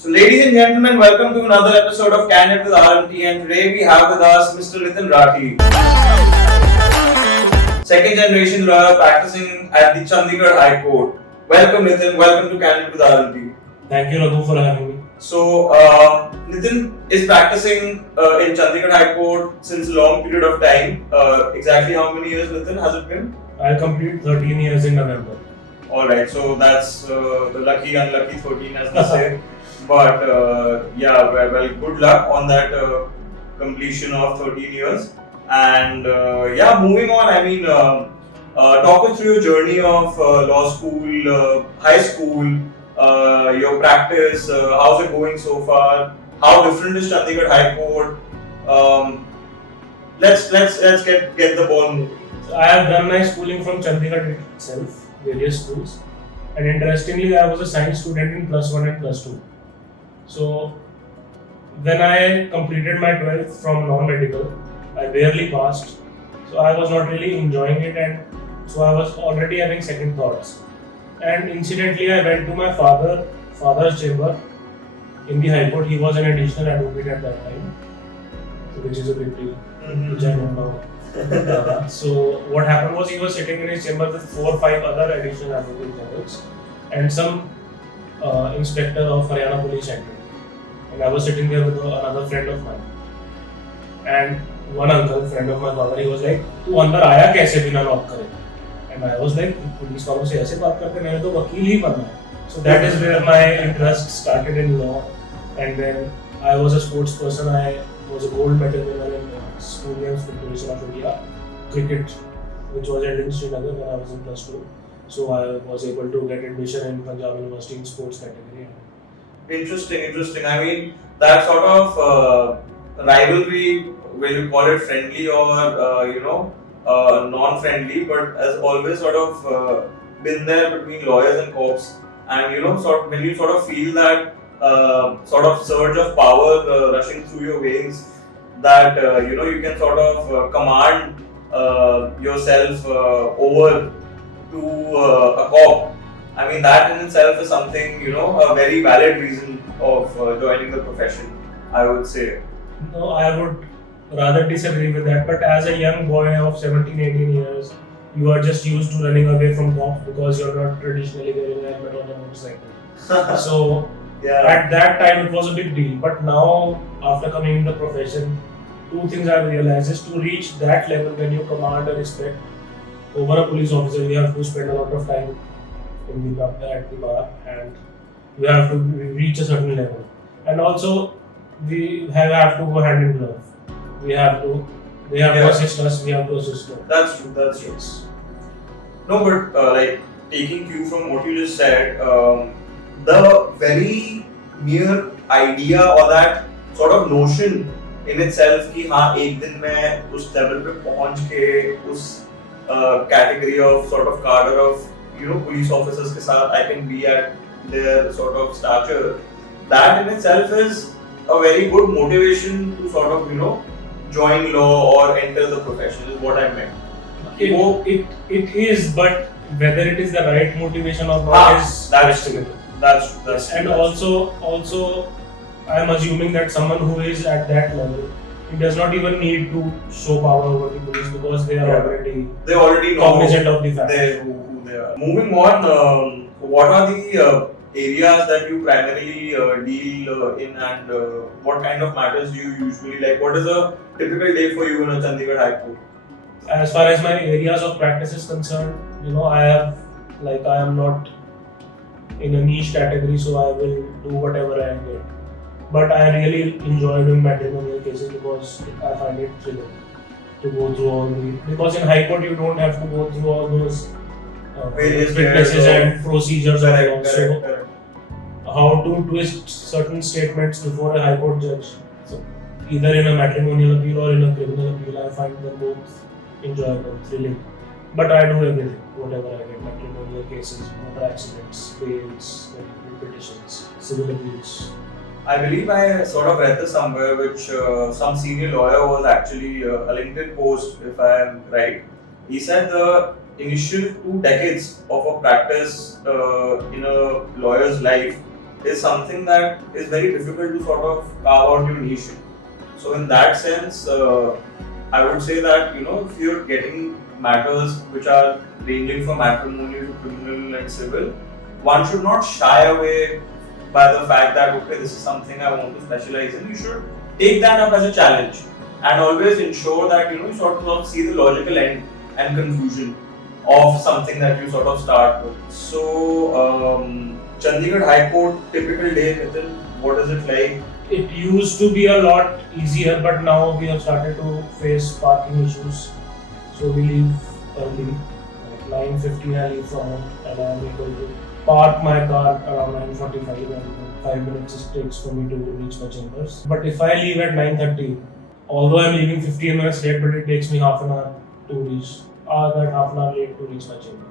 So, ladies and gentlemen, welcome to another episode of Candid with RMT, and today we have with us Mr. Nitin Rathee, second generation lawyer practicing at the Chandigarh High Court. Welcome, Nitin. Welcome to Candid with RMT. Thank you, Raghu, for having me. So, Nitin is practicing in Chandigarh High Court since a long period of time. Exactly how many years, Nitin, has it been? I'll complete 13 years in November. Alright, so that's the lucky, unlucky 13, as they say. But well, good luck on that completion of 13 years. And moving on, talk us through your journey of law school, high school, your practice, how's it going so far? How different is Chandigarh High Court? Let's get the ball moving. So I have done my schooling from Chandigarh itself, various schools. And interestingly, I was a science student in plus 1 and plus 2. So when I completed my 12th from non-medical, I barely passed. So I was not really enjoying it, and so I was already having second thoughts. And incidentally, I went to my father's chamber in the High Court. He was an additional advocate at that time, which is a big deal, which I don't know. So what happened was he was sitting in his chamber with 4 or 5 other additional advocate generals and some inspector of Haryana police entered. And I was sitting there with another friend of mine. And one uncle, friend of my father, he was like, "तू अंदर आया कैसे बिना lock करे?" And I was like, police वालों से ऐसे बात करते, मैंने तो वकील ही बनना है. So that is where my interest started in law. And then I was a sports person. I was a gold medal winner in school games Federation of India cricket, which was held in Srinagar when I was in plus 2. So I was able to get admission in Punjab University in sports category. Interesting. I mean, that sort of rivalry, whether you call it friendly or non-friendly, but has always sort of been there between lawyers and cops. And when you sort of feel that sort of surge of power rushing through your veins, that you can sort of command yourself over to a cop. I mean, that in itself is something, a very valid reason of joining the profession, I would say. No, I would rather disagree with that. But as a young boy of 17, 18 years, you are just used to running away from cops because you're not traditionally wearing a helmet on a motorcycle. So, at that time, it was a big deal. But now, after coming in the profession, 2 things I realized is to reach that level when you command a respect over a police officer, you have to spend a lot of time at the bar, and you have to reach a certain level. And also, we have to go hand in glove. They have to assist us, we have to assist them. That's true. No, but taking cue from what you just said, the very mere idea or that sort of notion in itself कि हाँ एक दिन मैं उस level पे पहुँच के उस category of sort of cadre of police officers के साथ I can be at their sort of stature, that in itself is a very good motivation to sort of join law or enter the profession, is what I meant. It is, but whether it is the right motivation or not is questionable. That's and also I am assuming that someone who is at that level, he does not even need to show power over the police because they already know cognizant of the fact. Who they are. Moving on, what are the areas that you primarily deal in, and what kind of matters do you usually like? What is a typical day for you in a Chandigarh High Court? As far as my areas of practice is concerned, I am not in a niche category, so I will do whatever I get. But I really enjoy doing matrimonial cases because I find it thrilling to go through all because in High Court you don't have to go through all those witnesses and procedures of law. So how to twist certain statements before a High Court judge. So either in a matrimonial appeal or in a criminal appeal, I find them both enjoyable, thrilling. But I do everything, whatever I get: matrimonial cases, motor accidents, bails, petitions, civil appeals. I believe I sort of read this somewhere, which some senior lawyer was actually a LinkedIn post, if I am right. He said the initial 2 decades of a practice in a lawyer's life is something that is very difficult to sort of carve out your niche in. So in that sense, I would say that if you're getting matters which are ranging from matrimonial to criminal and civil, one should not shy away by the fact that okay, this is something I want to specialize in. You should take that up as a challenge and always ensure that you sort of see the logical end and conclusion of something that you sort of start with. So, Chandigarh High Court typical day, Nitin, what is it like? It used to be a lot easier, but now we have started to face parking issues. So we leave early, like 9:15 I leave from home, and I am able to park my car around 9:45, and 5 minutes it takes for me to reach my chambers. But if I leave at 9:30, although I am leaving 15 minutes late, but it takes me half an hour to reach, that half an hour late to reach my chamber.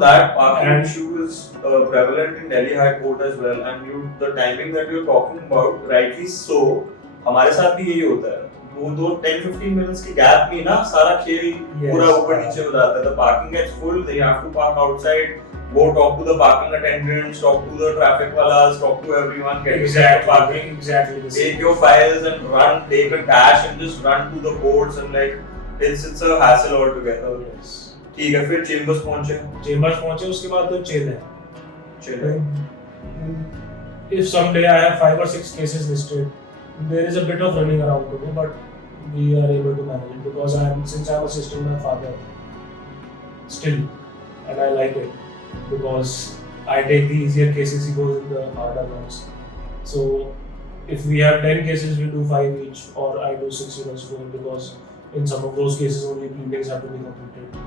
That parking issue is prevalent in Delhi High Court as well, and the timing that you're talking about, rightly so, हमारे साथ भी यही होता है. वो 10-15 minutes की gap में ना सारा खेल पूरा ऊपर नीचे हो जाता है. The parking gets full, they have to park outside, go talk to the parking attendants, talk to the traffic walas, talk to everyone, get parking, take your files and run, take a dash and just run to the courts, and like it's a hassle altogether. Yes. ठीक है, फिर chambers पहुंचे उसके बाद तो chill है. If someday I have 5 or 6 cases listed, there is a bit of running around to do, but we are able to manage it because since I'm assisting my father still, and I like it because I take the easier cases, he goes in the harder ones. So if we have 10 cases, we do 5 each, or I do 6, he does 4, because in some of those cases only pleadings have to be completed.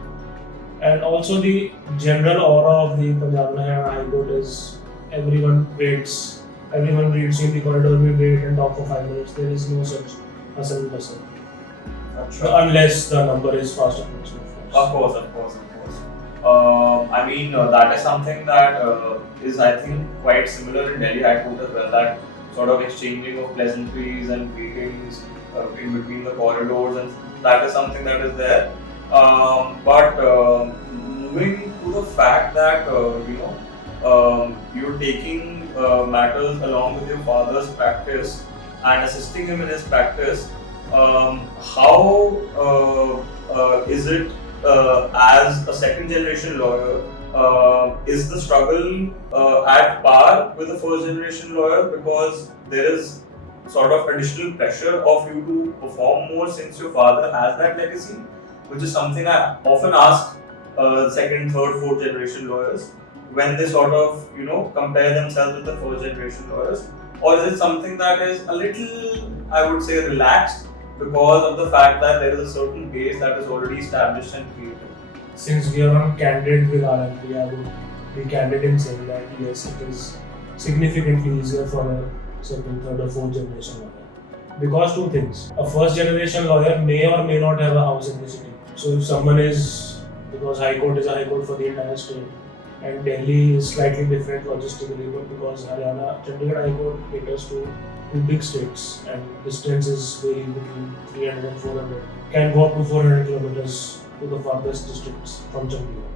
And also the general aura of the Punjab and Haryana High Court is everyone waits, everyone reads in the corridor, we wait and talk for 5 minutes. There is no such hustle and bustle. Unless the number is fast approaching. Of course. I mean, that is something that is, I think, quite similar in Delhi High Court as well. That sort of exchanging of pleasantries and greetings in between the corridors, and that is something that is there. But moving to the fact that you're taking matters along with your father's practice and assisting him in his practice, how is it as a second generation lawyer? Is the struggle at par with a first generation lawyer, because there is sort of additional pressure of you to perform more since your father has that legacy? Which is something I often ask second, third, fourth generation lawyers when they sort of compare themselves with the first generation lawyers. Or is it something that is a little, I would say, relaxed because of the fact that there is a certain base that is already established and created? Since we are candid with RMP, I would be candid in saying that yes, it is significantly easier for a second, third, or fourth generation lawyer. Because 2 things. A first generation lawyer may or may not have a house in the city. So if someone is, because High Court is a High Court for the entire state, and Delhi is slightly different logistically, but because Chandigarh High Court caters to 2 big states, and distances vary between 300 and 400, can go up to 400 kilometers to the farthest districts from Chandigarh.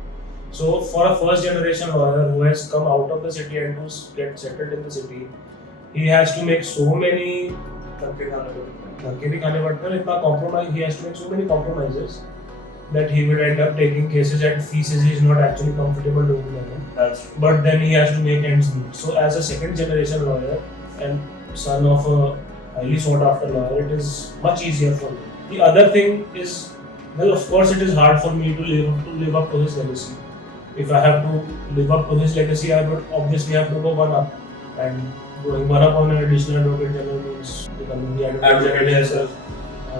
So for a first generation lawyer who has come out of the city and to get settled in the city, he has to make so many he has to make so many compromises that he will end up taking cases at fees he is not actually comfortable doing them. But then he has to make ends meet. So as a second generation lawyer and son of a highly sought after lawyer, it is much easier for me. The other thing is, well, of course it is hard for me to live up to his legacy. If I have to live up to his legacy, I would obviously have to go one up, and going one up on an additional advocate general means becoming the advocate general himself.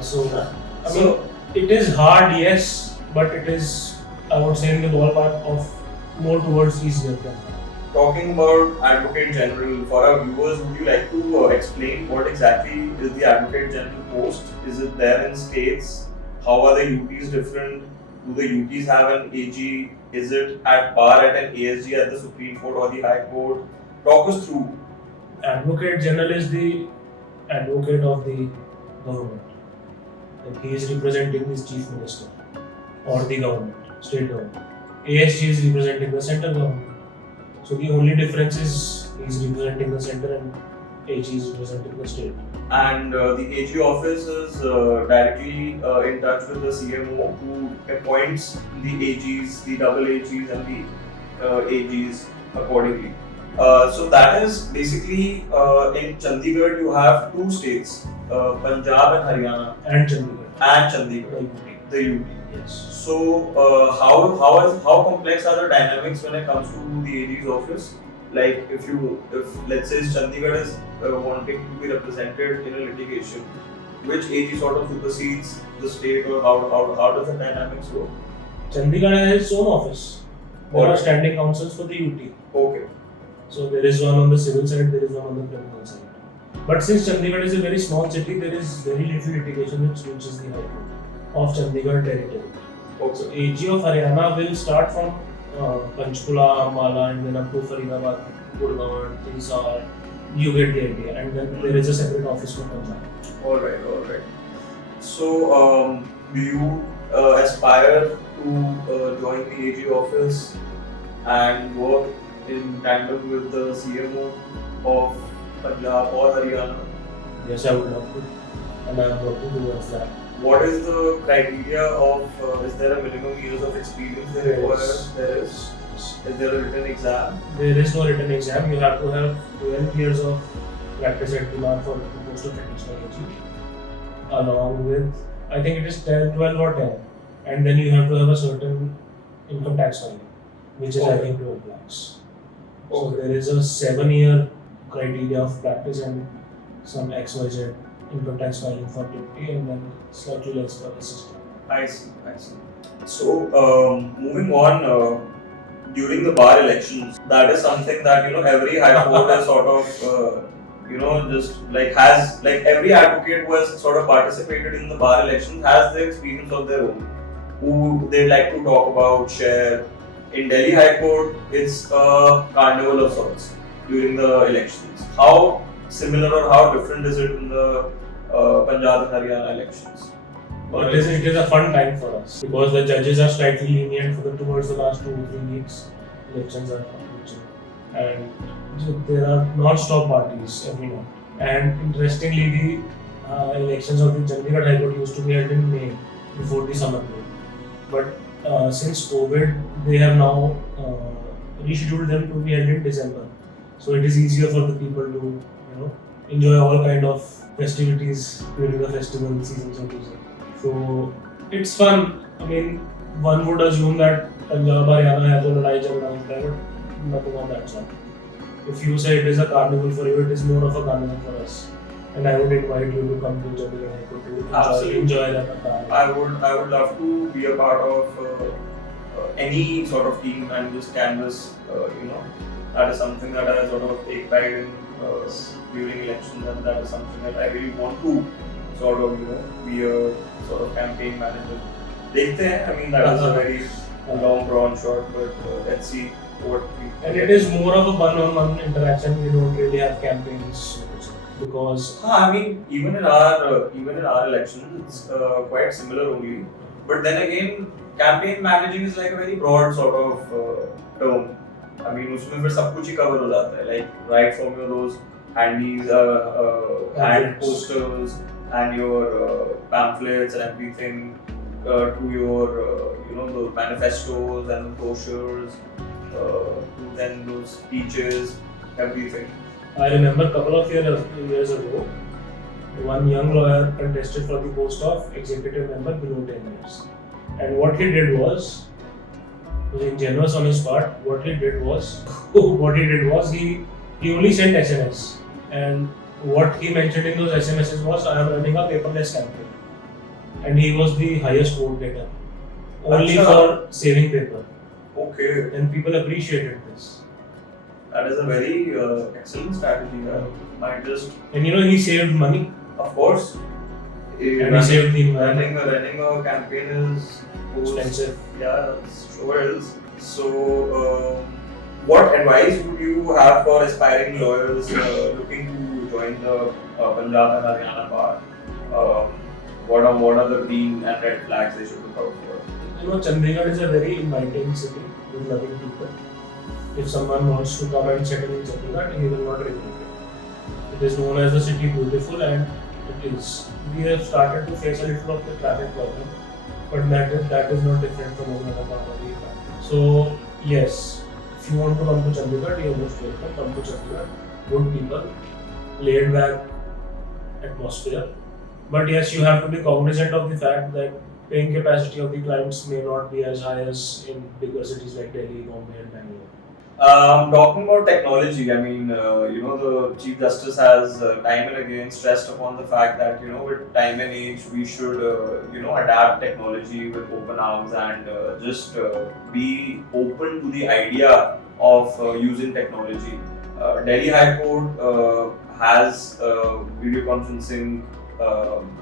So it is hard, yes, but it is, I would say, in the ballpark of more towards easier than hard. Talking about Advocate General, for our viewers, would you like to explain what exactly is the Advocate General post? Is it there in states? How are the UTs different? Do the UTs have an AG? Is it at par at an ASG at the Supreme Court or the High Court? Talk us through. Advocate General is the advocate of the government. Like he is representing his chief minister or the government, state government. ASG is representing the central government. So the only difference is he's representing the center and AG is representing the state. And the AG office is directly in touch with the CMO, who appoints the AGs, the double AGs, and the AGs accordingly. So that is basically in Chandigarh you have two states, Punjab and Haryana, And Chandigarh. the UT. Yes. So how complex are the dynamics when it comes to the AG's office? Like if let's say Chandigarh is wanting to be represented in a litigation, which AG sort of supersedes the state, or how does the dynamics go? Chandigarh has its own office. There are Alright. standing counsels for the UT. Okay. So there is one on the civil side, there is one on the criminal side. But since Chandigarh is a very small city, there is very little litigation which reaches the High Court of Chandigarh territory. So AG of Haryana will start from Panchkula, Ambala, and then up to Faridabad, Gurgaon, Hisar. You get the idea. And then there is a separate office for Punjab. Alright. So do you aspire to join the AG office and work in tandem with the CMO of Punjab or Haryana? Yes, I would love to. And I am working towards that. What is the criteria of, is there a minimum years of experience they require? There is. Is there a written exam? There is no written exam. You have to have 12 years of practice at the bar for the post of additional AG. Along with, I think it is 10, 12 or 10. And then you have to have a certain income tax filing, which is I think 12 lakhs. So there is a 7-year criteria of practice and some XYZ income tax filing for deputy, and then slightly less for assistant. I see. So moving on, during the bar elections, that is something that every high court is sort of just has every advocate who has sort of participated in the bar elections has the experience of their own, who they like to talk about, share. In Delhi High Court, it's a carnival of sorts during the elections. How similar or how different is it in the Punjab and Haryana elections? It is a fun time for us because the judges are slightly lenient towards the last 2 or 3 weeks. Elections are approaching, and there are non-stop parties every night. And interestingly, the elections of the Chandigarh High Court used to be held in May before the summer break. But since COVID, they have now rescheduled them to be held in December. So it is easier for the people to enjoy all kind of festivities during the festival season, so to say. So it's fun. I mean, one would assume that Punjab, Haryana has a ladai jagda hota hai, but nothing of that sort. If you say it is a carnival for you, it is more of a carnival for us. And I would invite you to come to Chandigarh High Court to enjoy that carnival. I would love to be a part of any sort of team and just canvas. That is something that I sort of take pride in during elections, and that is something that I really want to sort of be a sort of campaign manager. Dekhte hain. I mean, that is a very long drawn shot, but let's see what we. And it is more of a one-on-one interaction. We don't really have campaigns because. I mean, even in our elections, it's quite similar only. But then again, campaign managing is like a very broad sort of term. I mean, उसमें फिर सब कुछ ही cover हो जाता है. Like right from those handies, hand posters, and your pamphlets and everything, to your those manifestos and the brochures, to then those speeches, everything. I remember a couple of years ago, one young lawyer contested for the post of executive member below 10 years. And what he did was ingenuous on his part. What he did was he only sent SMS. And what he mentioned in those SMSs was, I am running a paperless campaign. And he was the highest vote getter. Only for saving paper. Okay. And people appreciated this. That is a very excellent strategy. Might just. And he saved money. Of course. And he saved the running a campaign is expensive. Yeah, sure is. So, what advice would you have for aspiring lawyers looking to join the Punjab and Haryana bar? What are the green and red flags they should look out for? Chandigarh is a very inviting city with loving people. if someone wants to come and settle in Chandigarh, he will not regret it. It is known as the city beautiful, and it is. We have started to face a little of the traffic problem, but that is not different from any other part of the country. So yes, if you want to come to Chandigarh, you are most welcome. Come to Chandigarh. Good people, laid back atmosphere. But yes, you have to be cognizant of the fact that paying capacity of the clients may not be as high as in bigger cities like Delhi, Bombay, and Bangalore. Talking about technology, I mean, the Chief Justice has time and again stressed upon the fact that, with time and age, we should, adapt technology with open arms and just be open to the idea of using technology. Delhi High Court has video conferencing.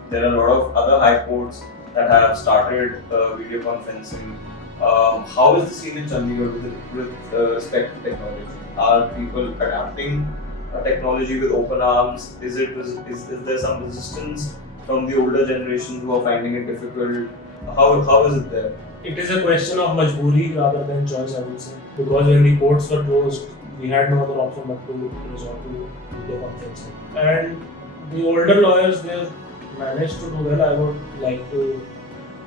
There are a lot of other high courts that have started video conferencing. How is the scene in Chandigarh with respect to technology? Are people adapting technology with open arms? Is there some resistance from the older generations who are finding it difficult? How is it there? It is a question of majboori rather than choice, I would say. Because when the courts were closed, we had no other option but to resort to video conferencing. And the older lawyers, they managed to do well. I would like to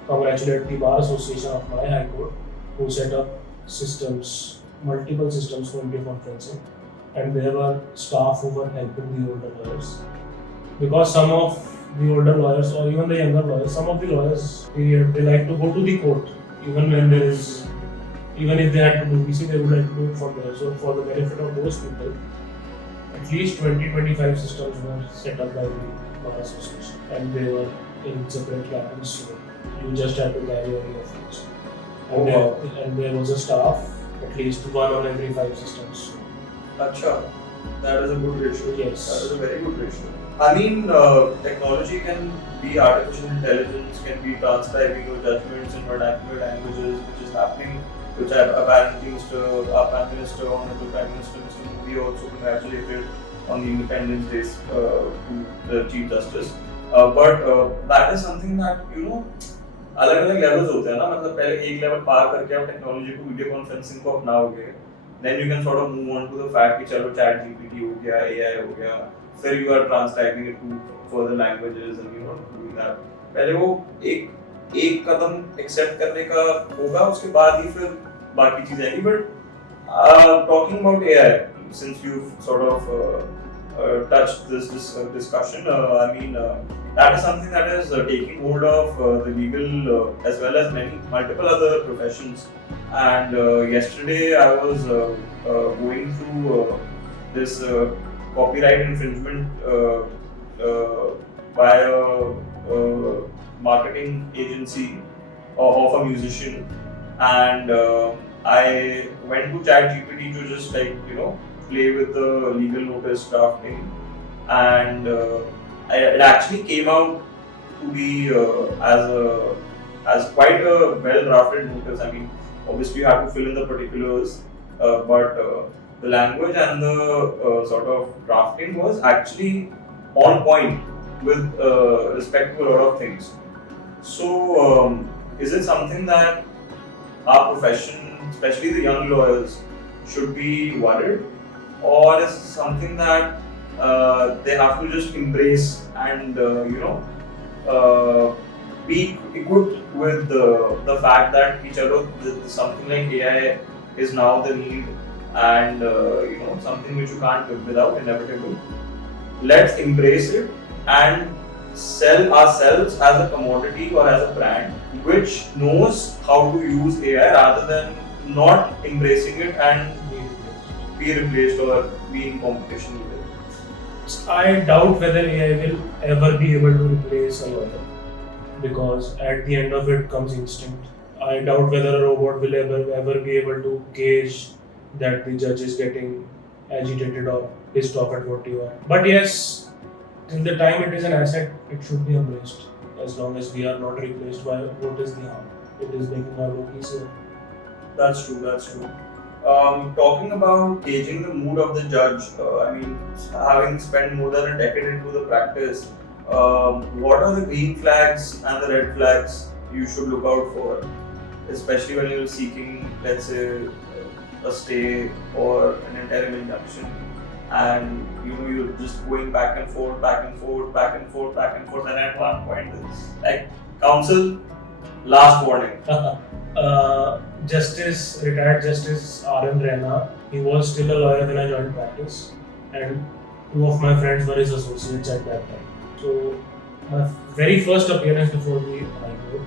congratulate the Bar Association of my High Court, who set up systems, multiple systems for video conferencing, and there were staff who were helping the older lawyers. Because some of the older lawyers, or even the younger lawyers, some of the lawyers, they like to go to the court, even if they had to do VC, they would like to do it from there. So for the benefit of those people, at least 20-25 systems were set up by the Bar Association, and they were in separate cabins. So you just had to carry your earphones. And there was a staff, at least one on every 5 systems. Acha, that is a good ratio. Yes. That is a very good ratio. I mean, technology can be artificial intelligence, can be transcribing your judgments in vernacular languages, which is happening, which apparently our Prime Minister, Honorable Prime Minister Mr. Modi also congratulated on the Independence Day to the Chief Justice. But that is something that, अलग अलग levels होते हैं ना, मतलब पहले एक level पार करके आप टेक्नोलॉजी को वीडियो कॉन्फ्रेंसिंग को अपनाओगे, then you can sort of move on to the fact कि चलो चैट जीपीटी हो गया, एआई हो गया, फिर you are transcribing it to further languages and doing that. पहले वो एक कदम एक्सेप्ट करने का होगा, उसके बाद ही फिर बाकी चीजें आएंगी. But talking about AI, since you sort of touched this discussion, I mean, that is something that is taking hold of the legal as well as multiple other professions. And yesterday I was going through this copyright infringement by a marketing agency of a musician, and I went to ChatGPT to just play with the legal notice drafting, and it actually came out to be as quite a well drafted notice. I mean, obviously you have to fill in the particulars, but the language and the sort of drafting was actually on point with respect to a lot of things. So is it something that our profession, especially the young lawyers, should be worried? Or is it something that they have to just embrace and be good with the fact that something like AI is now the need, and something which you can't live without, inevitable. Let's embrace it and sell ourselves as a commodity or as a brand which knows how to use AI, rather than not embracing it and be replaced or be in competition with it. I doubt whether AI will ever be able to replace a lawyer, because at the end of it comes instinct. I doubt whether a robot will ever be able to gauge that the judge is getting agitated or pissed off at what you are. But yes, till the time it is an asset, it should be embraced. As long as we are not replaced by what is the harm? It is making our work easier. That's true. Talking about gauging the mood of the judge, I mean, having spent more than a decade into the practice, what are the green flags and the red flags you should look out for, especially when you're seeking, let's say, a stay or an interim injunction, and you're just going back and forth, back and forth, back and forth, back and forth, and at one point, like counsel, last warning. Retired Justice R.M. Raina, he was still a lawyer when I joined practice, and two of my friends were his associates at that time. So, my very first appearance before the High Court,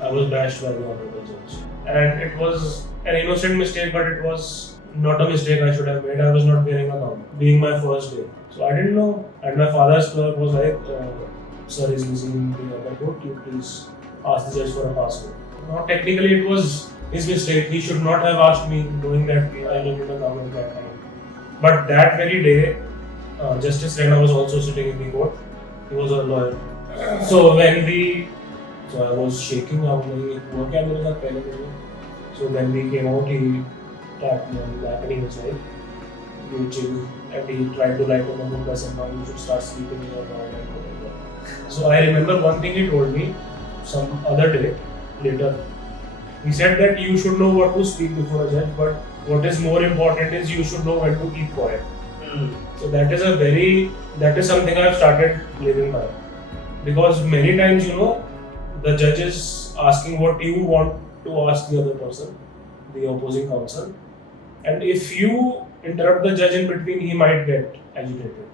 I was bashed by the Honorable Judge. And it was an innocent mistake, but it was not a mistake I should have made. I was not wearing a gown, being my first day. So, I didn't know. And my father's clerk was like, sir is busy in the other court, you please ask the judge for a passport. Now, technically, it was his mistake. He should not have asked me, knowing that I lived in a gown at that time. But that very day, Justice Raina was also sitting in the court. He was a lawyer. So I was shaking. I was like, so when we came out, he tapped me on the back and he was like, you chill. And he tried to light up a book and now you should start sleeping in your bed and whatever. So I remember one thing he told me some other day later. He said that you should know what to speak before a judge, but what is more important is you should know when to keep quiet. So that is something I've started living by. Because many times, the judge is asking what you want to ask the other person, the opposing counsel. And if you interrupt the judge in between, he might get agitated.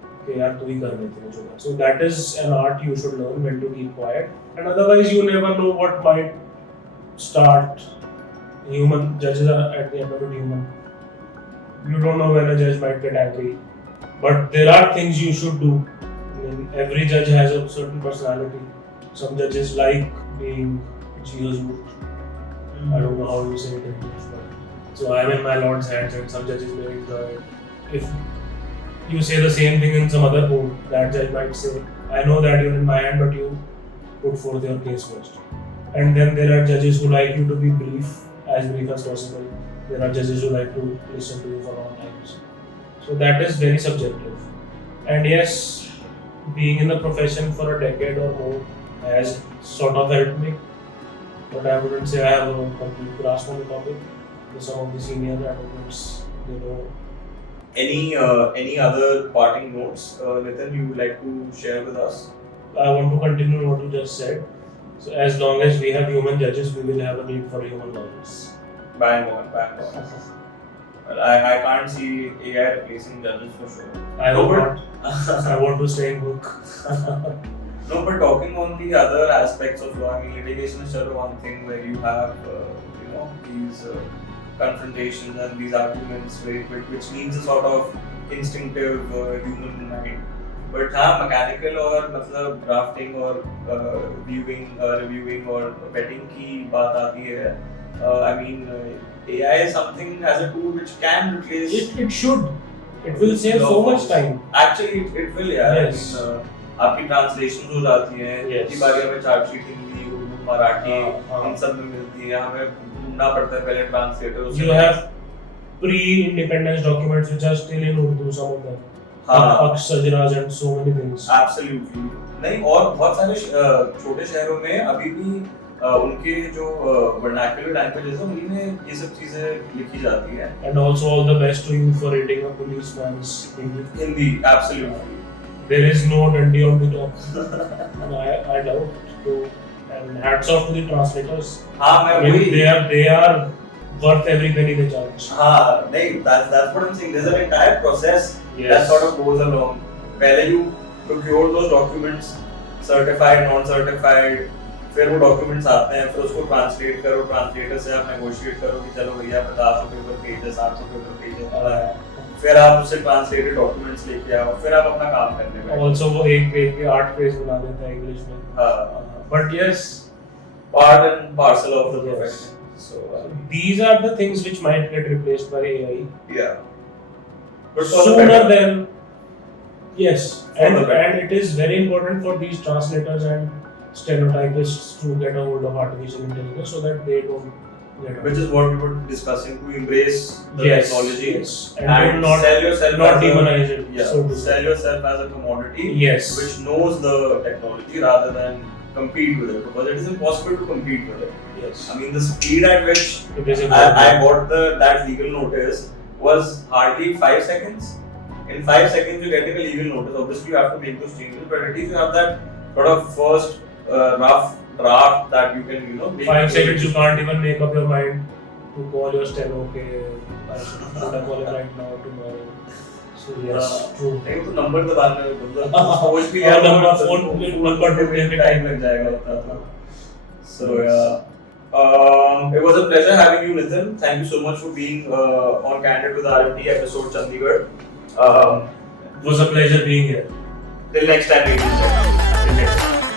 So that is an art you should learn, when to keep quiet. And otherwise, you never know what might start. Judges are at the end of it human. You don't know when a judge might get angry. But there are things you should do. Every judge has a certain personality. Some judges like being geozoot. I don't know how you say it in English, but so I'm in my Lord's hands, and some judges may enjoy it. If you say the same thing in some other court, that judge might say, I know that you're in my hand, but you put forth your case first. And then there are judges who like you to be brief as possible. There are judges who like to listen to you for long times. So that is very subjective. And yes, being in the profession for a decade or more has sort of helped me. But I wouldn't say I have a complete grasp on the topic. Some of the senior advocates, they know. Any other parting notes, Nitin, you would like to share with us? I want to continue what you just said. So as long as we have human judges, we will have a need for human lawyers. Bang on. Well, I can't see AI replacing judges for sure. I hope not. I want to stay in book. No, but talking on the other aspects of law, I mean, litigation is sort of one thing where you have, these confrontations and these arguments which needs a sort of instinctive human mind. But mechanical or drafting or reviewing or vetting की बात आती है. I mean, AI is something as a tool which can replace. It should. It will save so much time. Actually, it will, yeah. Yes. I mean, आपकी translation हो जाती है. Yes. की बारी हमें चार्जशीट हिंदी, उर्दू, मराठी इन सब में मिलती है. हमें ढूंढना पड़ता है पहले translator. You have pre-independence documents which are still in Urdu, some of them. Aksajras and so many things. Absolutely. नहीं, और बहुत सारे छोटे शहरों में अभी भी उनके जो vernacular languages है उन्हीं में ये सब चीजें लिखी जाती हैं. And also all the best to you for reading a policeman's Hindi, absolutely. There is no dandi on the top. I doubt. So, and hats off to the translators. They are worth every penny they charge. नहीं, that's what I'm saying. There's an entire process that sort of goes along. पहले you procure those documents, certified, non-certified. फिर वो documents आते हैं, फिर उसको translate करो, translator से आप नेगोशिएट करो कि चलो भैया 50 रुपए पर पेज है, 60 रुपए पर पेज है. फिर आप उससे ट्रांसलेटेड डॉक्यूमेंट्स लेके आओ, फिर आप अपना काम करने बैठो. ऑल्सो वो एक पेज के 8 पेज बना देता है इंग्लिश में. But yes, part and parcel of the profession. So these are the things which might get replaced by AI. Yeah. But sooner than yes, and it is very important for these translators and stenotypists to get a hold of artificial intelligence so that they don't get. Which is what we were discussing, to embrace the technology and not sell yourself, not demonize it. Yeah, so sell yourself as a commodity, yes, which knows the technology rather than compete with it, because it is impossible to compete with it. Yes. I mean, the speed at which It is I got that legal notice was hardly 5 seconds. In 5 seconds, you're getting a legal notice. Obviously, you have to make those changes, but at least you have that sort of first rough draft that you can, make 5 seconds, you can't even make up your mind to call your steno. Okay, I should put a call right now, tomorrow. So yes, true. नहीं तो number दबाने में मतलब खोज भी और यार number phone ढूंढने में टाइम लग जाएगा उतना था. So yeah, it was a pleasure having you, Nitin. Thank you so much for being on Candid with RMT episode Chandigarh. It was a pleasure being here. Till next time, ladies and gentlemen.